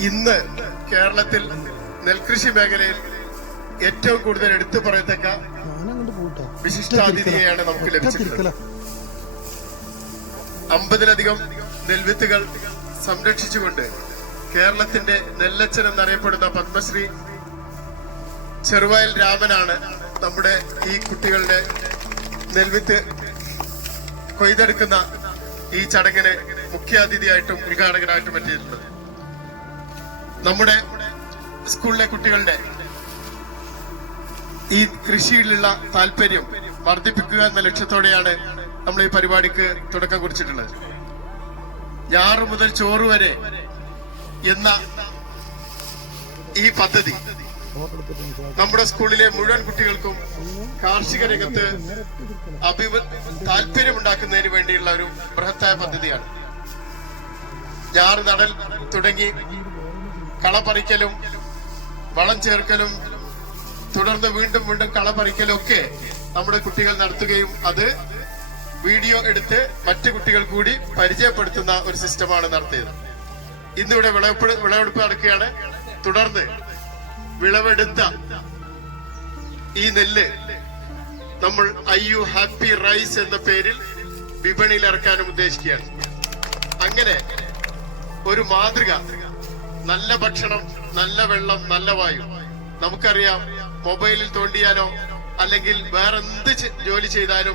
ഇന്ന് കേരളത്തിൽ നെൽകൃഷി മേഖലയിൽ ഏറ്റവും കൂടുതൽ എടുത്തു പറയത്തക്ക വിശിഷ്ടാതിഥിയെയാണ് നമുക്ക് ലഭിച്ചിട്ടുള്ളത്. അമ്പതിലധികം നെൽവിത്തുകൾ സംരക്ഷിച്ചുകൊണ്ട് കേരളത്തിന്റെ നെല്ലച്ചൻ എന്നറിയപ്പെടുന്ന പത്മശ്രീ ചെറുവയൽ രാമനാണ് നമ്മുടെ ഈ കുട്ടികളുടെ നെൽവിത്ത് കൊയ്തെടുക്കുന്ന ഈ ചടങ്ങിന് മുഖ്യാതിഥിയായിട്ടും ഉദ്ഘാടകനായിട്ടും എത്തിയിട്ടുള്ളത് നമ്മുടെ സ്കൂളിലെ കുട്ടികളുടെ ഈ കൃഷിയിലുള്ള താല്പര്യം വർദ്ധിപ്പിക്കുക എന്ന ലക്ഷ്യത്തോടെയാണ് നമ്മൾ ഈ പരിപാടിക്ക് തുടക്കം കുറിച്ചിട്ടുള്ളത്. ഞാറ് മുതൽ ചോറ് വരെ എന്ന ഈ പദ്ധതി നമ്മുടെ സ്കൂളിലെ മുഴുവൻ കുട്ടികൾക്കും കാർഷിക രംഗത്ത് അഭിവ താല്പര്യമുണ്ടാക്കുന്നതിന് വേണ്ടിയുള്ള ഒരു ബൃഹത്തായ പദ്ധതിയാണ്. ഞാറ് നടൽ തുടങ്ങി കളപറിക്കലും വളം ചേർക്കലും തുടർന്ന് വീണ്ടും വീണ്ടും കളപറിക്കലും ഒക്കെ നമ്മുടെ കുട്ടികൾ നടത്തുകയും അത് വീഡിയോ എടുത്ത് മറ്റു കുട്ടികൾ കൂടി പരിചയപ്പെടുത്തുന്ന ഒരു സിസ്റ്റമാണ് നടത്തിയത്. ഇന്നിവിടെ വിളവെടുപ്പ് വിളവെടുപ്പ് നടക്കുകയാണ്. തുടർന്ന് വിളവെടുത്ത ഈ നെല്ല് നമ്മൾ ഐ യു ഹാപ്പി റൈസ് എന്ന പേരിൽ വിപണിയിൽ ഇറക്കാനും ഉദ്ദേശിക്കുകയാണ്. അങ്ങനെ ഒരു മാതൃക നല്ല ഭക്ഷണം നല്ല വെള്ളം നല്ല വായു. നമുക്കറിയാം മൊബൈലിൽ തോണ്ടിയാലോ അല്ലെങ്കിൽ വേറെ എന്ത് ചെ- ജോലി ചെയ്താലും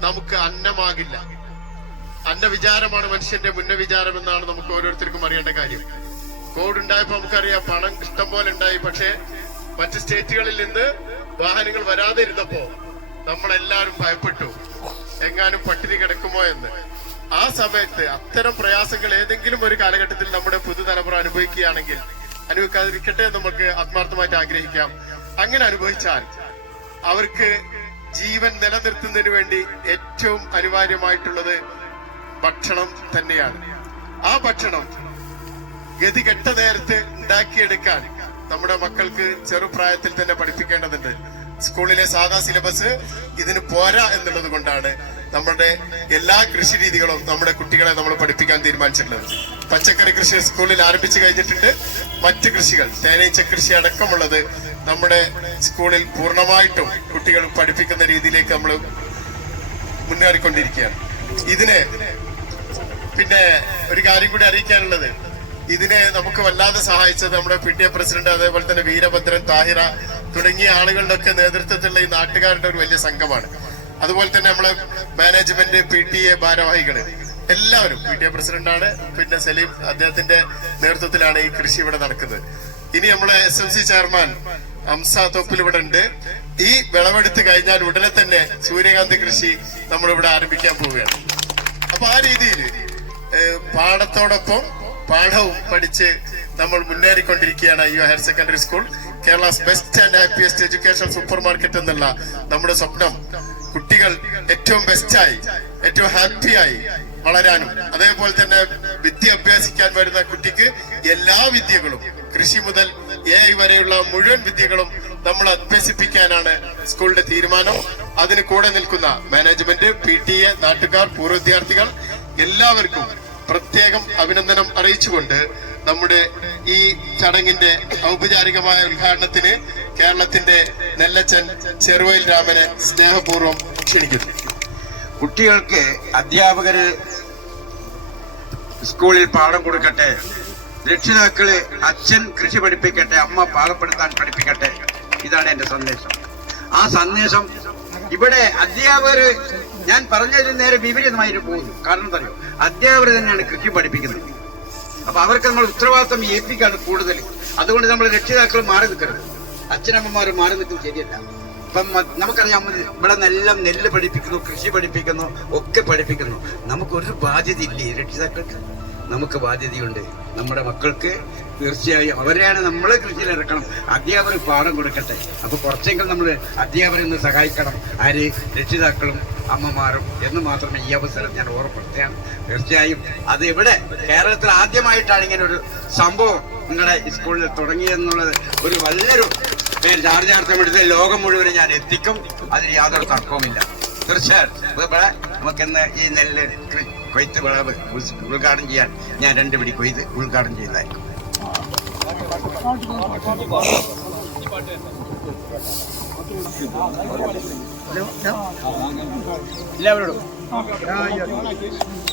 നമുക്ക് അന്നമാകില്ല. അന്ന വിചാരമാണ് മനുഷ്യന്റെ മുന്ന വിചാരം എന്നാണ് നമുക്ക് ഓരോരുത്തർക്കും അറിയേണ്ട കാര്യം. കോവിഡ് ഉണ്ടായപ്പോ നമുക്കറിയാം പണം ഇഷ്ടം പോലെ ഉണ്ടായി പക്ഷേ മറ്റ് സ്റ്റേറ്റുകളിൽ നിന്ന് വാഹനങ്ങൾ വരാതിരുന്നപ്പോ നമ്മളെല്ലാരും ഭയപ്പെട്ടു. എങ്ങാനും പട്ടിണി കിടക്കുമോ എന്ന്. ആ സമയത്ത് അത്തരം പ്രയാസങ്ങൾ ഏതെങ്കിലും ഒരു കാലഘട്ടത്തിൽ നമ്മുടെ പുതുതലമുറ അനുഭവിക്കുകയാണെങ്കിൽ അനുഭവിക്കാതിരിക്കട്ടെ നമുക്ക് ആത്മാർത്ഥമായിട്ട് ആഗ്രഹിക്കാം. അങ്ങനെ അനുഭവിച്ചാൽ അവർക്ക് ജീവൻ നിലനിർത്തുന്നതിന് വേണ്ടി ഏറ്റവും അനിവാര്യമായിട്ടുള്ളത് ഭക്ഷണം തന്നെയാണ്. ആ ഭക്ഷണം ഗതികെട്ട നേരത്ത് ഉണ്ടാക്കിയെടുക്കാൻ നമ്മുടെ മക്കൾക്ക് ചെറുപ്രായത്തിൽ തന്നെ പഠിപ്പിക്കേണ്ടതുണ്ട്. സ്കൂളിലെ സാധാ സിലബസ് ഇതിന് പോരാ എന്നുള്ളത് കൊണ്ടാണ് നമ്മുടെ എല്ലാ കൃഷി രീതികളും നമ്മുടെ കുട്ടികളെ നമ്മൾ പഠിപ്പിക്കാൻ തീരുമാനിച്ചിട്ടുള്ളത്. പച്ചക്കറി കൃഷി സ്കൂളിൽ ആരംഭിച്ചു കഴിഞ്ഞിട്ടുണ്ട്. മറ്റ് കൃഷികൾ തേനീച്ച കൃഷി അടക്കമുള്ളത് നമ്മുടെ സ്കൂളിൽ പൂർണമായിട്ടും കുട്ടികൾ പഠിപ്പിക്കുന്ന രീതിയിലേക്ക് നമ്മൾ മുന്നേറിക്കൊണ്ടിരിക്കുകയാണ്. ഇതിന് പിന്നെ ഒരു കാര്യം കൂടി അറിയിക്കാനുള്ളത്. ഇതിനെ നമുക്ക് വല്ലാതെ സഹായിച്ചത് നമ്മുടെ പി ടി എ പ്രസിഡന്റ് അതേപോലെ തന്നെ വീരഭദ്രൻ താഹിറ തുടങ്ങിയ ആളുകളുടെ ഒക്കെ നേതൃത്വത്തിലുള്ള ഈ നാട്ടുകാരുടെ ഒരു വലിയ സംഘമാണ്. അതുപോലെ തന്നെ നമ്മളെ മാനേജ്മെന്റ് പി ടി എ ഭാരവാഹികൾ. എല്ലാവരും പി ടി എ പ്രസിഡന്റാണ് പിന്നെ സലീം അദ്ദേഹത്തിന്റെ നേതൃത്വത്തിലാണ് ഈ കൃഷി ഇവിടെ നടക്കുന്നത്. ഇനി നമ്മളെ S M C chairman Hamsa Thoppil ഇവിടെ ഉണ്ട്. ഈ വിളവെടുത്ത് കഴിഞ്ഞാൽ ഉടനെ തന്നെ സൂര്യകാന്തി കൃഷി നമ്മൾ ഇവിടെ ആരംഭിക്കാൻ പോവുകയാണ്. അപ്പൊ ആ രീതിയിൽ പാഠത്തോടൊപ്പം പാഠവും പഠിച്ച് നമ്മൾ മുന്നേറിക്കൊണ്ടിരിക്കുകയാണ് U higher secondary school. Kerala's best and happiest education supermarket എന്നുള്ള നമ്മുടെ സ്വപ്നം. കുട്ടികൾ ഏറ്റവും ബെസ്റ്റായി ഏറ്റവും ഹാപ്പിയായി വളരാനും. അതേപോലെ തന്നെ വിദ്യ അഭ്യസിക്കാൻ വരുന്ന കുട്ടിക്ക് എല്ലാ വിദ്യകളും കൃഷി മുതൽ എ വരെയുള്ള മുഴുവൻ വിദ്യകളും നമ്മൾ അഭ്യസിപ്പിക്കാനാണ് സ്കൂളിന്റെ തീരുമാനം. അതിന് കൂടെ നിൽക്കുന്ന മാനേജ്മെന്റ് പി ടി എ നാട്ടുകാർ പൂർവ വിദ്യാർത്ഥികൾ എല്ലാവർക്കും പ്രത്യേകം അഭിനന്ദനം അറിയിച്ചുകൊണ്ട് നമ്മുടെ ഈ ചടങ്ങിന്റെ ഔപചാരികമായ ഉദ്ഘാടനത്തിന് കേരളത്തിന്റെ നെല്ലച്ചൻ ചെറുവയിൽ രാമനെ സ്നേഹപൂർവം ക്ഷണിക്കുന്നു. കുട്ടികൾക്ക് അധ്യാപകര് സ്കൂളിൽ പാഠം കൊടുക്കട്ടെ രക്ഷിതാക്കൾ അച്ഛൻ കൃഷി പഠിപ്പിക്കട്ടെ അമ്മ പാകപ്പെടുത്താൻ പഠിപ്പിക്കട്ടെ ഇതാണ് എന്റെ സന്ദേശം. ആ സന്ദേശം ഇവിടെ അധ്യാപകര് ഞാൻ പറഞ്ഞതിന് നേരെ വിപരീതമായിട്ട് പോകുന്നു. കാരണം പറയൂ അധ്യാപകർ തന്നെയാണ് കൃഷി പഠിപ്പിക്കുന്നത്. അപ്പൊ അവർക്ക് നമ്മൾ ഉത്തരവാദിത്വം ഏൽപ്പിക്കാണ് കൂടുതൽ. അതുകൊണ്ട് നമ്മൾ രക്ഷിതാക്കൾ മാറി നിൽക്കരുത്. അച്ഛനമ്മമാർ മാറി നിൽക്കുന്നത് ശരിയല്ല ഇപ്പം നമുക്കറിയാം ഇവിടെ എല്ലാം നെല്ല് പഠിപ്പിക്കുന്നു കൃഷി പഠിപ്പിക്കുന്നു ഒക്കെ പഠിപ്പിക്കുന്നു. നമുക്കൊരു ബാധ്യതയില്ലേ രക്ഷിതാക്കൾക്ക്? നമുക്ക് ബാധ്യതയുണ്ട്. നമ്മുടെ മക്കൾക്ക് തീർച്ചയായും. അവരെയാണ് നമ്മൾ കൃഷിയിൽ ഇറക്കണം അധ്യാപകർ പാഠം കൊടുക്കട്ടെ. അപ്പൊ കുറച്ചെങ്കിലും നമ്മൾ അധ്യാപകരെ ഒന്ന് സഹായിക്കണം. ആര്? രക്ഷിതാക്കളും അമ്മമാരും എന്ന് മാത്രമേ ഈ അവസരം ഞാൻ ഓർമ്മപ്പെടുത്തുകയാണ്. തീർച്ചയായും അത് ഇവിടെ കേരളത്തിൽ ആദ്യമായിട്ടാണ് ഇങ്ങനെ ഒരു സംഭവം നിങ്ങളുടെ സ്കൂളിൽ തുടങ്ങിയെന്നുള്ളത്. ഒരു വലിയൊരു ചാർജാർത്ഥം എടുത്ത് ലോകം മുഴുവൻ ഞാൻ എത്തിക്കും. അതിന് യാതൊരു തർക്കവുമില്ല. തീർച്ചയായും. ഇത് നമുക്ക് നമുക്കിന്ന് ഈ നെല്ല് കൊയ്ത്ത് വിളവ് ഉദ്ഘാടനം ചെയ്യാൻ ഞാൻ രണ്ട് പിടി കൊയ്ത് ഉദ്ഘാടനം ചെയ്തായിരിക്കും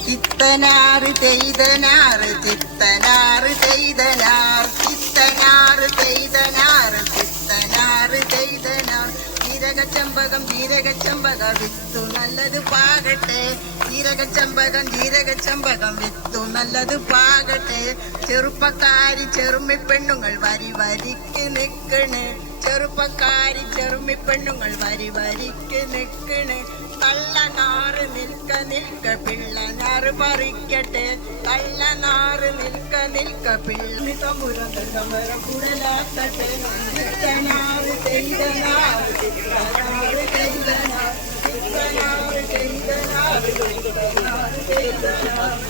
ചിത്തനാറ് ചെയ്തനാറ് ചിത്തനാറ് ചെയ്തനാർ ചിത്തനാറ് ചെയ്തനാറ് ചിത്തനാറ് ചെയ്തനാർ. ജീരകച്ചമ്പകം ജീരകച്ചമ്പക വിത്തു നല്ലത് പാകട്ടെ. ജീരകച്ചമ്പകം ജീരകച്ചമ്പകം വിത്തു. നല്ലത് പാകട്ടെ. ചെറുപ്പക്കാരി ചെറുമി പെണ്ണുങ്ങൾ വരി വരിക്ക് നിക്കണ്. ചെറുപ്പക്കാരി ചെറുമി പെണ്ണുങ്ങൾ വരി വരിക്ക് നിക്കണ്. തള്ളനാറ് നിൽക്ക നിൽക്ക പിള്ളനാറ് പറിക്കട്ടെ. തള്ളനാറ് നിൽക്ക നിൽക്ക പിള്ളി തമുരം കുടലാക്കട്ടെ. ചിത്തനാറ് ചെയ്തനാറ് ചിത്തനാറ് ചെയ്തനാറ് ചിത്തനാറ്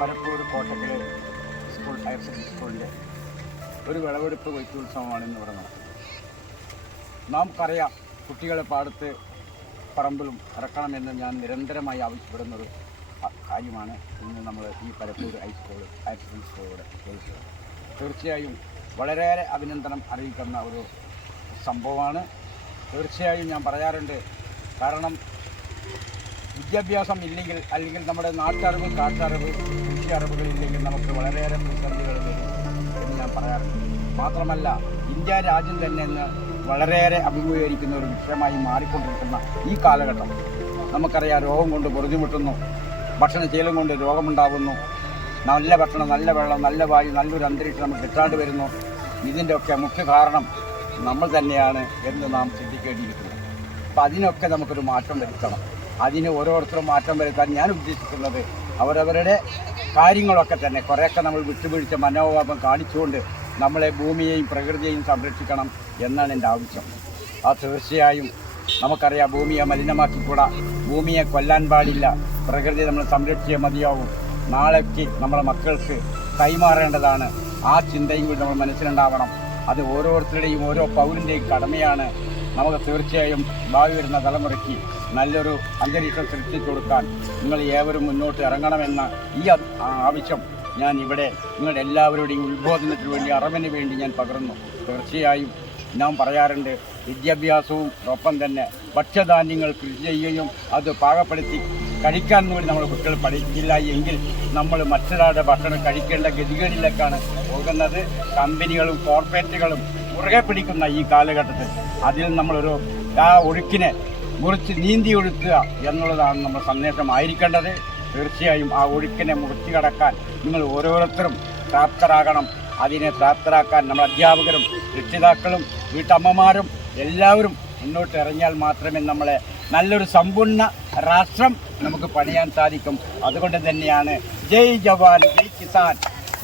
Parappur Kottakkal school higher secondary സ്കൂളിന്റെ ഒരു വിളവെടുപ്പ് കൊയ്ത്തുത്സവമാണ് ഇന്ന് ഇവിടെ നടക്കുന്നത് നമുക്കറിയാം കുട്ടികളെ പാടത്ത് പറമ്പിലും ഇറക്കണമെന്ന് ഞാൻ നിരന്തരമായി ആവശ്യപ്പെടുന്നൊരു കാര്യമാണ്. ഇന്ന് നമ്മൾ ഈ Parappur high school higher secondary സ്കൂളിലൂടെ ചോദിച്ചത് തീർച്ചയായും വളരെയേറെ അഭിനന്ദനം അറിയിക്കുന്ന ഒരു സംഭവമാണ്. തീർച്ചയായും ഞാൻ പറയാറുണ്ട് കാരണം വിദ്യാഭ്യാസം ഇല്ലെങ്കിൽ അല്ലെങ്കിൽ നമ്മുടെ നാട്ടറിവ് കാട്ടറിവ് കൃഷി അറിവുകൾ ഇല്ലെങ്കിൽ നമുക്ക് വളരെയേറെ പ്രതിസന്ധികൾ വരും എന്ന് ഞാൻ പറയാറുണ്ട്. മാത്രമല്ല ഇന്ത്യ രാജ്യം തന്നെ ഇന്ന് വളരെയേറെ അഭിമുഖീകരിക്കുന്ന ഒരു വിഷയമായി മാറിക്കൊണ്ടിരിക്കുന്ന ഈ കാലഘട്ടം നമുക്കറിയാം രോഗം കൊണ്ട് പൊറുതിമുട്ടുന്നു ഭക്ഷണശീലം കൊണ്ട് രോഗമുണ്ടാകുന്നു നല്ല ഭക്ഷണം നല്ല വെള്ളം നല്ല വായു നല്ലൊരു അന്തരീക്ഷം നമുക്ക് കിട്ടാണ്ട് വരുന്നു. ഇതിന്റെയൊക്കെ മുഖ്യ കാരണം നമ്മൾ തന്നെയാണ് എന്ന് നാം ചിന്തിക്കേണ്ടിയിരിക്കുന്നു. അപ്പം അതിനൊക്കെ നമുക്കൊരു മാറ്റം വരുത്തണം. അതിന് ഓരോരുത്തരും മാറ്റം വരുത്താൻ ഞാൻ ഉദ്ദേശിക്കുന്നത് അവരവരുടെ കാര്യങ്ങളൊക്കെ തന്നെ കുറേയൊക്കെ നമ്മൾ വിട്ടുവീഴ്ച മനോഭാവം കാണിച്ചുകൊണ്ട് നമ്മളെ ഭൂമിയെയും പ്രകൃതിയെയും സംരക്ഷിക്കണം എന്നാണ് എന്റെ ആവശ്യം. ആ തീർച്ചയായും നമുക്കറിയാം ഭൂമിയെ മലിനമാക്കിക്കൂടാ. ഭൂമിയെ കൊല്ലാൻ പാടില്ല. പ്രകൃതി നമ്മൾ സംരക്ഷിച്ചേ മതിയാവും. നാളേക്ക് നമ്മുടെ മക്കൾക്ക് കൈമാറേണ്ടതാണ്. ആ ചിന്തയും കൂടി നമ്മൾ മനസ്സിലുണ്ടാവണം. അത് ഓരോരുത്തരുടെയും ഓരോ പൗരന്റെയും കടമയാണ്. നമുക്ക് തീർച്ചയായും ഭാവി വരുന്ന തലമുറയ്ക്ക് നല്ലൊരു അന്തരീക്ഷം സൃഷ്ടിച്ചു കൊടുക്കാൻ നിങ്ങൾ ഏവരും മുന്നോട്ട് ഇറങ്ങണമെന്ന ഈ ആവശ്യം ഞാൻ ഇവിടെ നിങ്ങളുടെ എല്ലാവരുടെയും ഉത്ബോധനത്തിന് വേണ്ടി അറിവിന് വേണ്ടി ഞാൻ പകർന്നു. തീർച്ചയായും ഞാൻ പറയാറുണ്ട് വിദ്യാഭ്യാസവും ഒപ്പം തന്നെ ഭക്ഷ്യധാന്യങ്ങൾ കൃഷി ചെയ്യുകയും അത് പാകപ്പെടുത്തി കഴിക്കാൻ കൂടി നമ്മൾ കുട്ടികൾ പഠിക്കില്ല എങ്കിൽ നമ്മൾ മറ്റൊരാളുടെ ഭക്ഷണം കഴിക്കേണ്ട ഗതികളിലേക്കാണ് പോകുന്നത്. കമ്പനികളും കോർപ്പറേറ്റുകളും മുറുകെ പിടിക്കുന്ന ഈ കാലഘട്ടത്തിൽ അതിൽ നമ്മളൊരു ആ ഒഴുക്കിനെ മുറിച്ച് നീന്തി ഒഴുക്കുക എന്നുള്ളതാണ് നമ്മുടെ സന്ദേശമായിരിക്കേണ്ടത്. തീർച്ചയായും ആ ഒഴുക്കിനെ മുറിച്ചു കടക്കാൻ നിങ്ങൾ ഓരോരുത്തരും പ്രാപ്തരാകണം. അതിനെ പ്രാപ്തരാക്കാൻ നമ്മൾ അധ്യാപകരും രക്ഷിതാക്കളും വീട്ടമ്മമാരും എല്ലാവരും മുന്നോട്ട് ഇറങ്ങിയാൽ മാത്രമേ നമ്മളെ നല്ലൊരു സമ്പൂർണ രാഷ്ട്രം നമുക്ക് പണിയാൻ സാധിക്കും. അതുകൊണ്ട് തന്നെയാണ് ജയ് ജവാൻ ജയ് കിസാൻ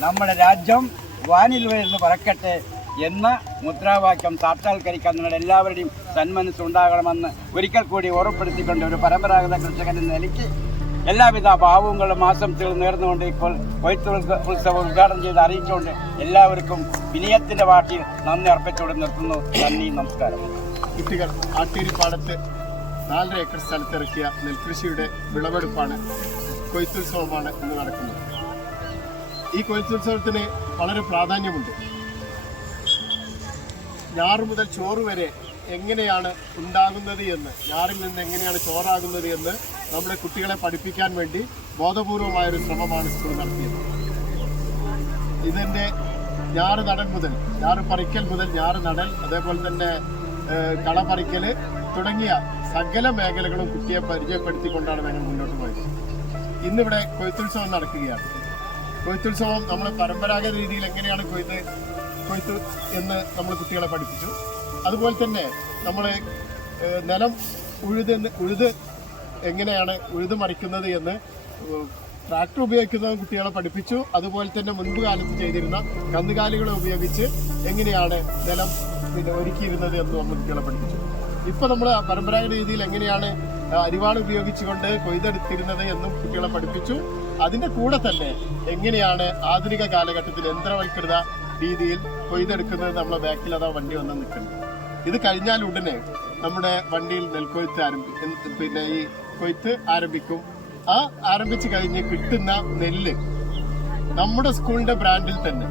നമ്മുടെ രാജ്യം വാനിൽ വരുന്ന് പറക്കട്ടെ. എന്ന മുദ്രാവാക്യം സാക്ഷാത്കരിക്കാൻ നിങ്ങളുടെ എല്ലാവരുടെയും സന്മനസ്സുണ്ടാകണമെന്ന് ഒരിക്കൽ കൂടി ഓർമ്മപ്പെടുത്തിക്കൊണ്ട് ഒരു പരമ്പരാഗത കർഷകൻ എന്ന നിലയ്ക്ക് എല്ലാവിധ ഭാവങ്ങളും ആശംസകളും നേർന്നുകൊണ്ട് ഇപ്പോൾ കൊയ്ത്തു ഉത്സവം ഉദ്ഘാടനം ചെയ്ത് അറിയിച്ചുകൊണ്ട് എല്ലാവർക്കും വിനയത്തിന്റെ വാട്ടിൽ നന്ദി അർപ്പിച്ചുകൊണ്ട് നിർത്തുന്നു. നന്ദി നമസ്കാരം. കുട്ടികൾ ആട്ടീരിപ്പാടത്ത് നാലര ഏക്കർ സ്ഥലത്തിറക്കിയ നെൽകൃഷിയുടെ വിളവെടുപ്പാണ് കൊയ്ത്തുത്സവമാണ് ഇന്ന് നടക്കുന്നത്. ഈ കൊയ്ത്തുത്സവത്തിന് വളരെ പ്രാധാന്യമുണ്ട്. ഞാറ് മുതൽ ചോറ് വരെ എങ്ങനെയാണ് ഉണ്ടാകുന്നത് എന്ന് ഞാറിൽ നിന്ന് എങ്ങനെയാണ് ചോറാകുന്നത് എന്ന് നമ്മുടെ കുട്ടികളെ പഠിപ്പിക്കാൻ വേണ്ടി ബോധപൂർവമായൊരു ശ്രമമാണ് സ്കൂൾ നടത്തിയത്. ഇതിന്റെ ഞാറ് നടൻ മുതൽ ഞാറ് പറിക്കൽ മുതൽ ഞാറ് നടൽ അതേപോലെ തന്നെ കള പറിക്കൽ തുടങ്ങിയ സകല മേഖലകളും കുട്ടിയെ പരിചയപ്പെടുത്തിക്കൊണ്ടാണ് ഞങ്ങൾ മുന്നോട്ട് പോയത്. ഇന്നിവിടെ കൊയ്ത്തുത്സവം നടക്കുകയാണ്. കൊയ്ത്തുത്സവം നമ്മൾ പരമ്പരാഗത രീതിയിൽ എങ്ങനെയാണ് കൊയ്ത്ത് കൊയ്ത്ത് എന്ന് നമ്മൾ കുട്ടികളെ പഠിപ്പിച്ചു. അതുപോലെ തന്നെ നമ്മൾ നിലം ഉഴുത് ഉഴുത് എങ്ങനെയാണ് ഉഴുത് മറിക്കുന്നത് എന്ന് ട്രാക്ടർ ഉപയോഗിക്കുന്നത് കുട്ടികളെ പഠിപ്പിച്ചു. അതുപോലെ തന്നെ മുൻപ് കാലത്ത് ചെയ്തിരുന്ന കന്നുകാലികളെ ഉപയോഗിച്ച് എങ്ങനെയാണ് നിലം പിന്നെ ഒരുക്കിയിരുന്നത് എന്ന് നമ്മൾ കുട്ടികളെ പഠിപ്പിച്ചു. ഇപ്പോൾ നമ്മൾ പരമ്പരാഗത രീതിയിൽ എങ്ങനെയാണ് അരിവാൾ ഉപയോഗിച്ചുകൊണ്ട് കൊയ്തെടുത്തിരുന്നത് എന്നും കുട്ടികളെ പഠിപ്പിച്ചു. അതിന്റെ കൂടെ തന്നെ എങ്ങനെയാണ് ആധുനിക കാലഘട്ടത്തിൽ യന്ത്രവൽകൃത രീതിയിൽ കൊയ്തെടുക്കുന്നത് നമ്മളെ ബാക്കിൽ അതാ വണ്ടി വന്ന് നിൽക്കുന്നത്. ഇത് കഴിഞ്ഞാൽ ഉടനെ നമ്മുടെ വണ്ടിയിൽ നെൽക്കൊയ്ത്ത് ആരംഭിക്കും പിന്നെ ഈ കൊയ്ത്ത് ആരംഭിക്കും. ആ ആരംഭിച്ചു കഴിഞ്ഞ് കിട്ടുന്ന നെല്ല് നമ്മുടെ സ്കൂളിന്റെ ബ്രാൻഡിൽ തന്നെ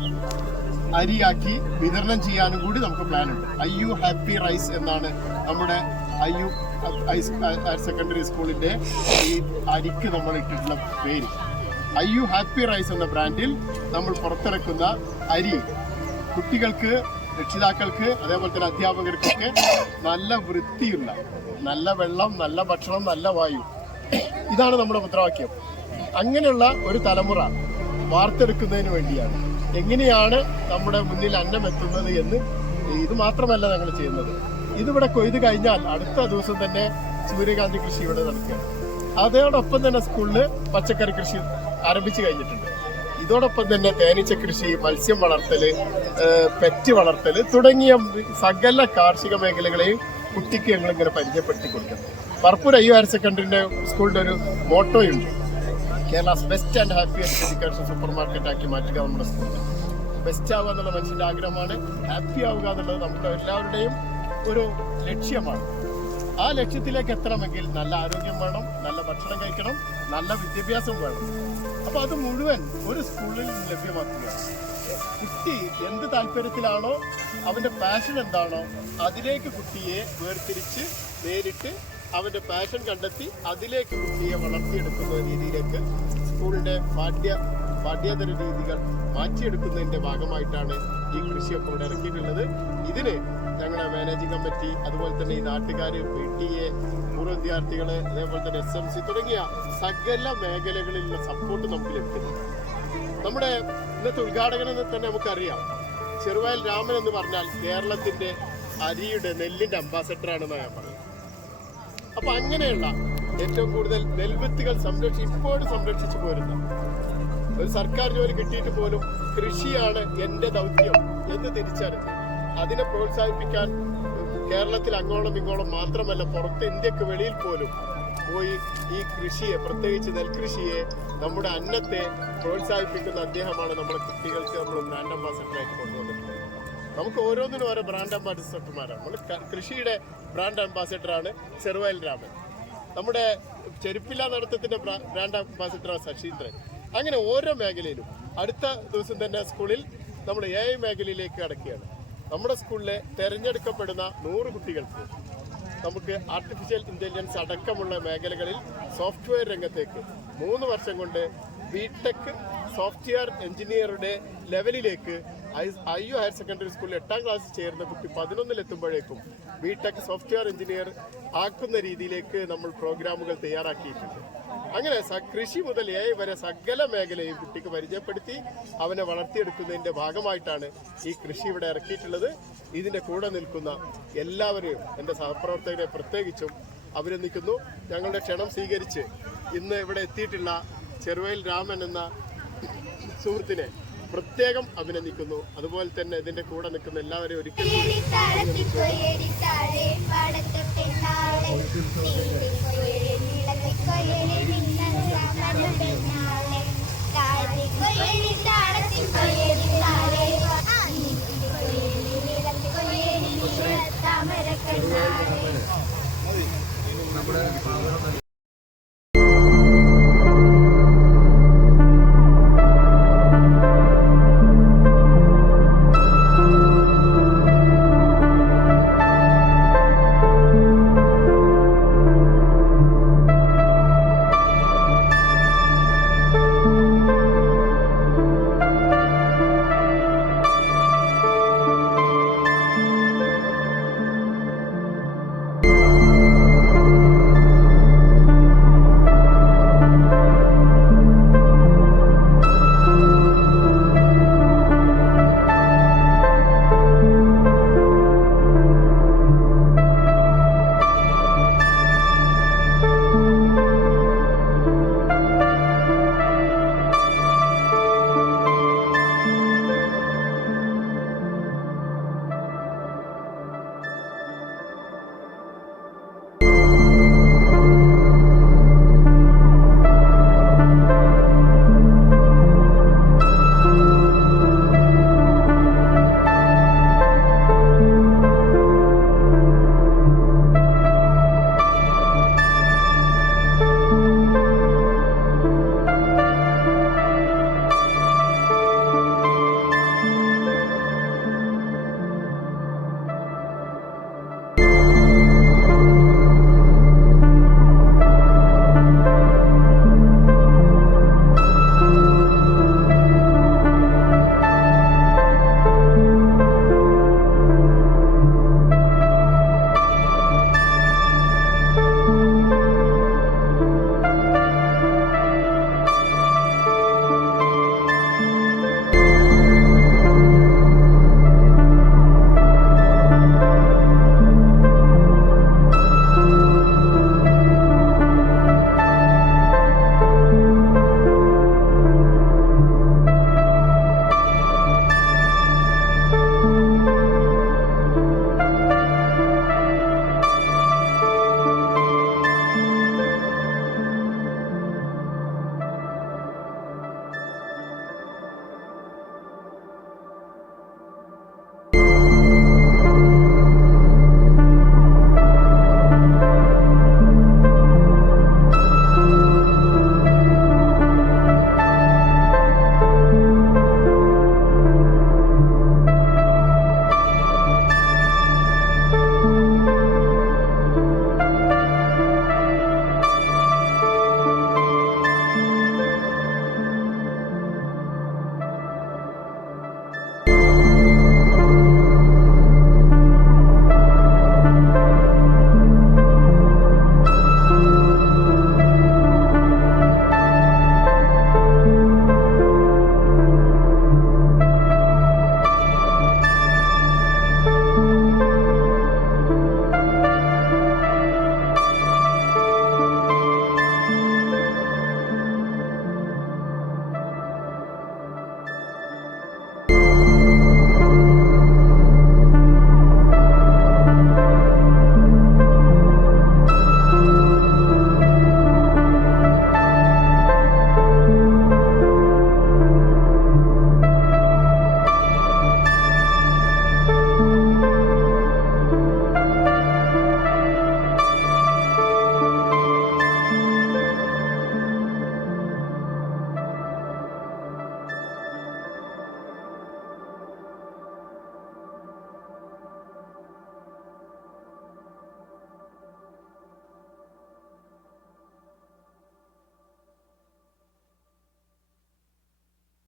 അരിയാക്കി വിതരണം ചെയ്യാനും കൂടി നമുക്ക് പ്ലാൻ ഉണ്ട്. ഐ യു ഹാപ്പി റൈസ് എന്നാണ് നമ്മുടെ ഐ യു ഹയർ സെക്കൻഡറി സ്കൂളിന്റെ ഈ അരിക്ക് നമ്മൾ ഇട്ടിട്ടുള്ള പേര്. ഐ യു ഹാപ്പി റൈസ് എന്ന ബ്രാൻഡിൽ നമ്മൾ പുറത്തിറക്കുന്ന അരി കുട്ടികൾക്ക് രക്ഷിതാക്കൾക്ക് അതേപോലെ തന്നെ അധ്യാപകർക്കൊക്കെ നല്ല വൃത്തിയുള്ള നല്ല വെള്ളം നല്ല ഭക്ഷണം നല്ല വായു. ഇതാണ് നമ്മുടെ മുദ്രാവാക്യം. അങ്ങനെയുള്ള ഒരു തലമുറ വാർത്തെടുക്കുന്നതിന് വേണ്ടിയാണ്. എങ്ങനെയാണ് നമ്മുടെ മുന്നിൽ അന്നം എത്തുന്നത് എന്ന് ഇത് മാത്രമല്ല ഞങ്ങൾ ചെയ്യുന്നത്. ഇതിവിടെ കൊയ്ത് കഴിഞ്ഞാൽ അടുത്ത ദിവസം തന്നെ സൂര്യകാന്തി കൃഷി ഇവിടെ നടക്കുകയാണ്. അതോടൊപ്പം തന്നെ സ്കൂളിൽ പച്ചക്കറി കൃഷി ആരംഭിച്ചു കഴിഞ്ഞിട്ടുണ്ട്. ഇതോടൊപ്പം തന്നെ തേനീച്ച കൃഷി മത്സ്യം വളർത്തൽ പെറ്റ് വളർത്തൽ തുടങ്ങിയ സകല കാർഷിക മേഖലകളെയും കുട്ടിക്ക് ഞങ്ങൾ ഇങ്ങനെ പരിചയപ്പെടുത്തി കൊടുക്കുന്നത് പർപ്പൂർ അയ്യോ ഹയർ സെക്കൻഡറിന്റെ സ്കൂളിന്റെ ഒരു മോട്ടോയുണ്ട്. Kerala's best and happiest education supermarket ആക്കി മാറ്റുക നമ്മുടെ സ്കൂളിൽ ബെസ്റ്റ് ആവുക എന്നുള്ള മനുഷ്യന്റെ ആഗ്രഹമാണ്. ഹാപ്പി ആവുക എന്നുള്ളത് നമ്മുടെ എല്ലാവരുടെയും ഒരു ലക്ഷ്യമാണ്. ആ ലക്ഷ്യത്തിലേക്ക് എത്തണമെങ്കിൽ നല്ല ആരോഗ്യം വേണം നല്ല ഭക്ഷണം കഴിക്കണം നല്ല വിദ്യാഭ്യാസം വേണം. അപ്പൊ അത് മുഴുവൻ ഒരു സ്കൂളിൽ ലഭ്യമാക്കുക. കുട്ടി എന്ത് താല്പര്യത്തിലാണോ അവന്റെ പാഷൻ എന്താണോ അതിലേക്ക് കുട്ടിയെ വേർതിരിച്ച് നേരിട്ട് അവന്റെ പാഷൻ കണ്ടെത്തി അതിലേക്ക് കുട്ടിയെ വളർത്തിയെടുക്കുന്ന രീതിയിലേക്ക് സ്കൂളിന്റെ പാഠ്യ പാഠ്യേതര രീതികൾ മാറ്റിയെടുക്കുന്നതിന്റെ ഭാഗമായിട്ടാണ് ഈ കൃഷിയൊക്കെ ഇവിടെ ഇറക്കിയിട്ടുള്ളത്. ഇതിന് ഞങ്ങളുടെ മാനേജിംഗ് കമ്മിറ്റി അതുപോലെ തന്നെ ഈ നാട്ടുകാർ പി ടി എ പൂർവ വിദ്യാർത്ഥികൾ അതേപോലെ തന്നെ എസ് എം സി തുടങ്ങിയ സകല മേഖലകളിലുള്ള സപ്പോർട്ട് നമുക്ക് ലഭിക്കുന്നുണ്ട്. നമ്മുടെ ഇന്നത്തെ ഉദ്ഘാടകനെന്ന് തന്നെ നമുക്കറിയാം. ചെറുവയൽ രാമൻ എന്ന് പറഞ്ഞാൽ കേരളത്തിന്റെ അരിയുടെ നെല്ലിന്റെ അംബാസഡർ ആണെന്നാണ് ഞാൻ പറയുന്നത്. അപ്പൊ അങ്ങനെയുള്ള ഏറ്റവും കൂടുതൽ നെൽവിത്തുകൾ സംരക്ഷി ഇപ്പോഴും സംരക്ഷിച്ചു പോരുന്ന ഒരു സർക്കാർ ജോലി കിട്ടിയിട്ട് പോലും കൃഷിയാണ് എന്റെ ദൗത്യം എന്ന് തിരിച്ചറിഞ്ഞ് അതിനെ പ്രോത്സാഹിപ്പിക്കാൻ കേരളത്തിൽ അങ്ങോളം ഇങ്ങോളം മാത്രമല്ല പുറത്ത് ഇന്ത്യയ്ക്ക് വെളിയിൽ പോലും പോയി ഈ കൃഷിയെ പ്രത്യേകിച്ച് നെൽകൃഷിയെ നമ്മുടെ അന്നത്തെ പ്രോത്സാഹിപ്പിക്കുന്ന അദ്ദേഹമാണ് നമ്മുടെ കുട്ടികൾക്ക് നമ്മൾ ബ്രാൻഡ് അംബാസഡറായിട്ട് കൊണ്ടുവന്നിട്ടുള്ളത്. നമുക്ക് ഓരോന്നിനും ഓരോ ബ്രാൻഡ് അംബാസിഡർമാരാണ് നമ്മൾ കൃഷിയുടെ ബ്രാൻഡ് അംബാസിഡറാണ് ചെറുവയൽ രാമൻ. നമ്മുടെ ചെരുപ്പില്ല നടത്തത്തിന്റെ ബ്രാ- ബ്രാൻഡ് അംബാസഡറാണ് ശശീന്ദ്രൻ. അങ്ങനെ ഓരോ മേഖലയിലും അടുത്ത ദിവസം തന്നെ സ്കൂളിൽ നമ്മുടെ എ ഐ മേഖലയിലേക്ക് കടക്കുകയാണ്. നമ്മുടെ സ്കൂളിലെ തെരഞ്ഞെടുക്കപ്പെടുന്ന നൂറ് കുട്ടികൾക്ക് നമുക്ക് ആർട്ടിഫിഷ്യൽ ഇന്റലിജൻസ് അടക്കമുള്ള മേഖലകളിൽ സോഫ്റ്റ്വെയർ രംഗത്തേക്ക് മൂന്ന് വർഷം കൊണ്ട് ബിടെക് സോഫ്റ്റ്വെയർ എഞ്ചിനീയറുടെ ലെവലിലേക്ക് ഐ യു ഹയർ സെക്കൻഡറി സ്കൂളിൽ എട്ടാം ക്ലാസ്സിൽ ചേരുന്ന കുട്ടി പതിനൊന്നിലെത്തുമ്പോഴേക്കും ബിടെക് സോഫ്റ്റ്വെയർ എഞ്ചിനീയർ ആക്കുന്ന രീതിയിലേക്ക് നമ്മൾ പ്രോഗ്രാമുകൾ തയ്യാറാക്കിയിട്ടുണ്ട്. അങ്ങനെ കൃഷി മുതൽ എ വരെ സകല മേഖലയും കുട്ടിക്ക് പരിചയപ്പെടുത്തി അവനെ വളർത്തിയെടുക്കുന്നതിന്റെ ഭാഗമായിട്ടാണ് ഈ കൃഷി ഇവിടെ ഇറക്കിയിട്ടുള്ളത്. ഇതിന്റെ കൂടെ നിൽക്കുന്ന എല്ലാവരെയും എന്റെ സഹപ്രവർത്തകരെ പ്രത്യേകിച്ചും അഭിനന്ദിക്കുന്നു. ഞങ്ങളുടെ ക്ഷണം സ്വീകരിച്ച് ഇന്ന് ഇവിടെ എത്തിയിട്ടുള്ള ചെറുവയൽ രാമൻ എന്ന സുഹൃത്തിനെ പ്രത്യേകം അഭിനന്ദിക്കുന്നു. അതുപോലെ തന്നെ ഇതിന്റെ കൂടെ നിൽക്കുന്ന എല്ലാവരെയും ഒരിക്കൽ കൂടി